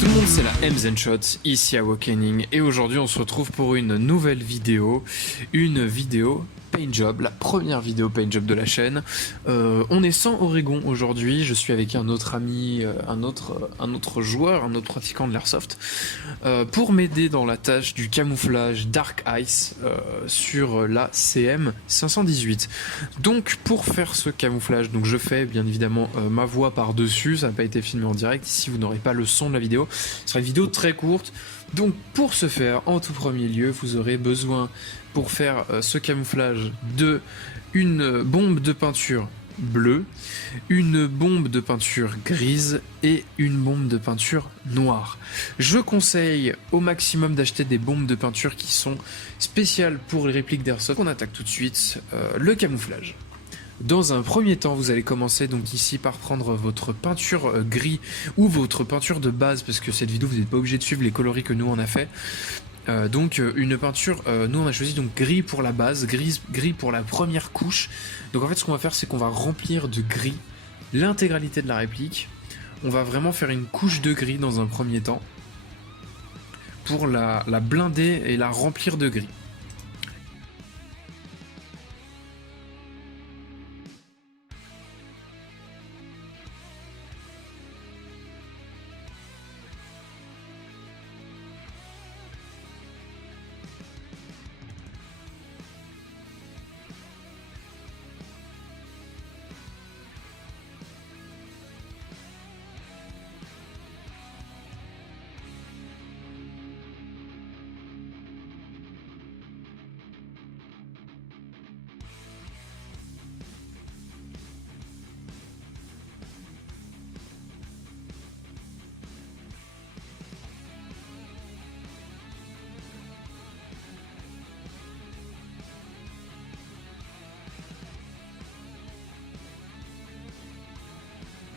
Tout le monde, c'est la M's & Shots, ici à Awakening, et aujourd'hui on se retrouve pour une nouvelle vidéo, une vidéo Paint Job, la première vidéo Paint Job de la chaîne. On est sans Oregon aujourd'hui, je suis avec un autre ami, un autre joueur, un autre pratiquant de l'airsoft, pour m'aider dans la tâche du camouflage Dark Ice sur la CM 518. Donc pour faire ce camouflage, donc je fais bien évidemment ma voix par-dessus, ça n'a pas été filmé en direct, ici vous n'aurez pas le son de la vidéo, ce sera une vidéo très courte. Donc pour ce faire, en tout premier lieu, vous aurez besoin, pour faire ce camouflage, de une bombe de peinture bleue, une bombe de peinture grise et une bombe de peinture noire. Je conseille au maximum d'acheter des bombes de peinture qui sont spéciales pour les répliques d'airsoft. On attaque tout de suite le camouflage. Dans un premier temps, vous allez commencer donc ici par prendre votre peinture gris ou votre peinture de base, parce que cette vidéo vous n'êtes pas obligé de suivre les coloris que nous on a fait. Donc une peinture, nous on a choisi donc gris pour la base, gris pour la première couche. Donc en fait ce qu'on va faire, c'est qu'on va remplir de gris l'intégralité de la réplique. On va vraiment faire une couche de gris dans un premier temps pour la blinder et la remplir de gris.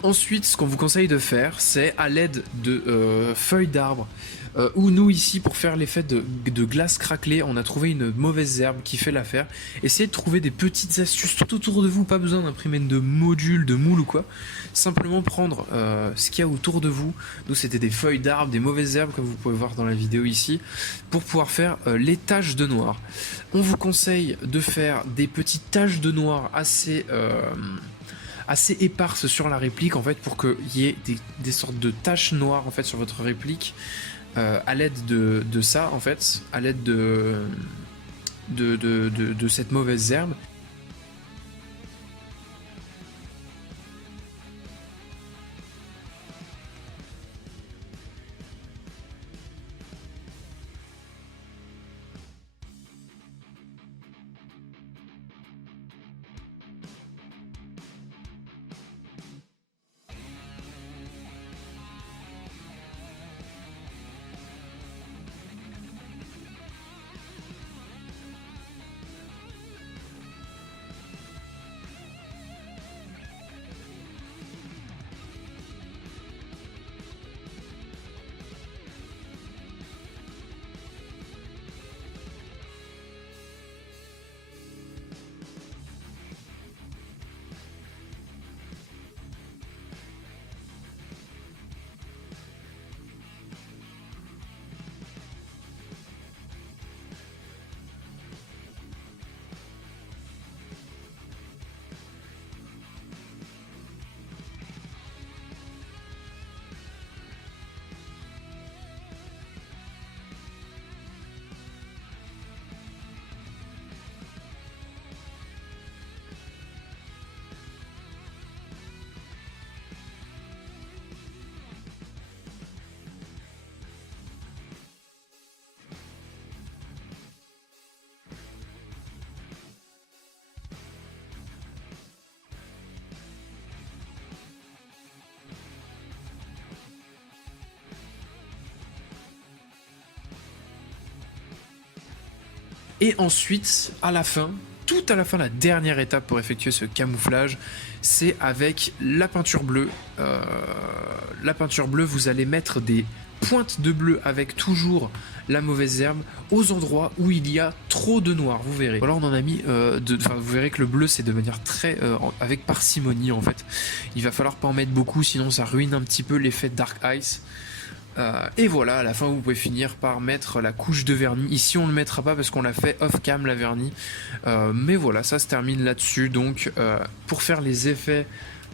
Ensuite, ce qu'on vous conseille de faire, c'est à l'aide de feuilles d'arbre, ou nous ici, pour faire l'effet de glace craquelée, on a trouvé une mauvaise herbe qui fait l'affaire. Essayez de trouver des petites astuces tout autour de vous, pas besoin d'imprimer de modules, de moules ou quoi. Simplement prendre ce qu'il y a autour de vous. Nous, c'était des feuilles d'arbre, des mauvaises herbes, comme vous pouvez voir dans la vidéo ici, pour pouvoir faire les taches de noir. On vous conseille de faire des petites taches de noir assez éparses sur la réplique, en fait, pour qu'il y ait des sortes de taches noires en fait sur votre réplique, à l'aide de ça, en fait, à l'aide de cette mauvaise herbe. Et ensuite, à la fin, tout à la fin, la dernière étape pour effectuer ce camouflage, c'est avec la peinture bleue. La peinture bleue, vous allez mettre des pointes de bleu avec toujours la mauvaise herbe aux endroits où il y a trop de noir, vous verrez. Voilà, on en a mis, vous verrez que le bleu c'est de manière très, avec parcimonie en fait. Il va falloir pas en mettre beaucoup, sinon ça ruine un petit peu l'effet Dark Ice. Et voilà, à la fin vous pouvez finir par mettre la couche de vernis. Ici on ne le mettra pas parce qu'on l'a fait off cam la vernis. Mais voilà, ça se termine là-dessus. Donc pour faire les effets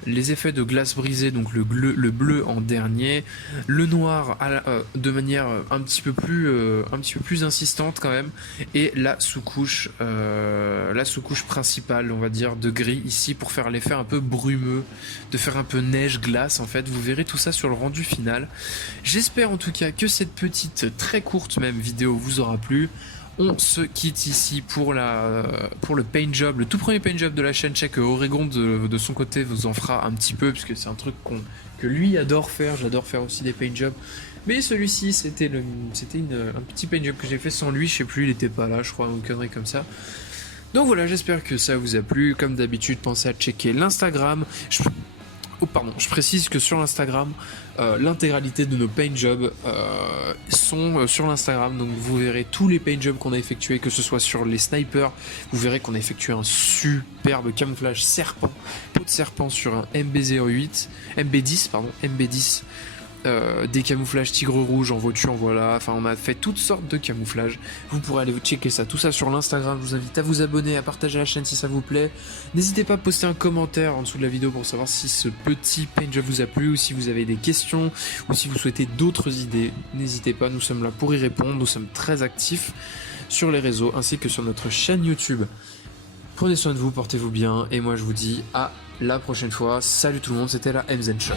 de glace brisée, donc le bleu en dernier, le noir de manière un petit peu plus insistante quand même, et la sous-couche principale, on va dire, de gris ici pour faire l'effet un peu brumeux, de faire un peu neige-glace en fait. Vous verrez tout ça sur le rendu final. J'espère en tout cas que cette petite, très courte même vidéo vous aura plu. On se quitte ici pour le paint job, le tout premier paint job de la chaîne. Je sais que Oregon de son côté vous en fera un petit peu, puisque c'est un truc que lui adore faire. J'adore faire aussi des paint jobs. Mais celui-ci, c'était un petit paint job que j'ai fait sans lui. Je sais plus, il était pas là, je crois, une connerie comme ça. Donc voilà, j'espère que ça vous a plu. Comme d'habitude, pensez à checker l'Instagram. Je précise que sur l'Instagram, l'intégralité de nos paint jobs sont sur l'Instagram. Donc vous verrez tous les paint jobs qu'on a effectués, que ce soit sur les snipers. Vous verrez qu'on a effectué un superbe camouflage serpent, peau de serpent sur un MB10, des camouflages tigre rouge en voiture, voilà, enfin on a fait toutes sortes de camouflages. Vous pourrez aller checker ça, tout ça sur l'Instagram. Je vous invite à vous abonner, à partager la chaîne si ça vous plaît. N'hésitez pas à poster un commentaire en dessous de la vidéo pour savoir si ce petit paint job vous a plu, ou si vous avez des questions, ou si vous souhaitez d'autres idées. N'hésitez pas, nous sommes là pour y répondre. Nous sommes très actifs sur les réseaux ainsi que sur notre chaîne YouTube. Prenez soin de vous, portez-vous bien, et moi je vous dis à la prochaine fois. Salut tout le monde, c'était la MZenShot.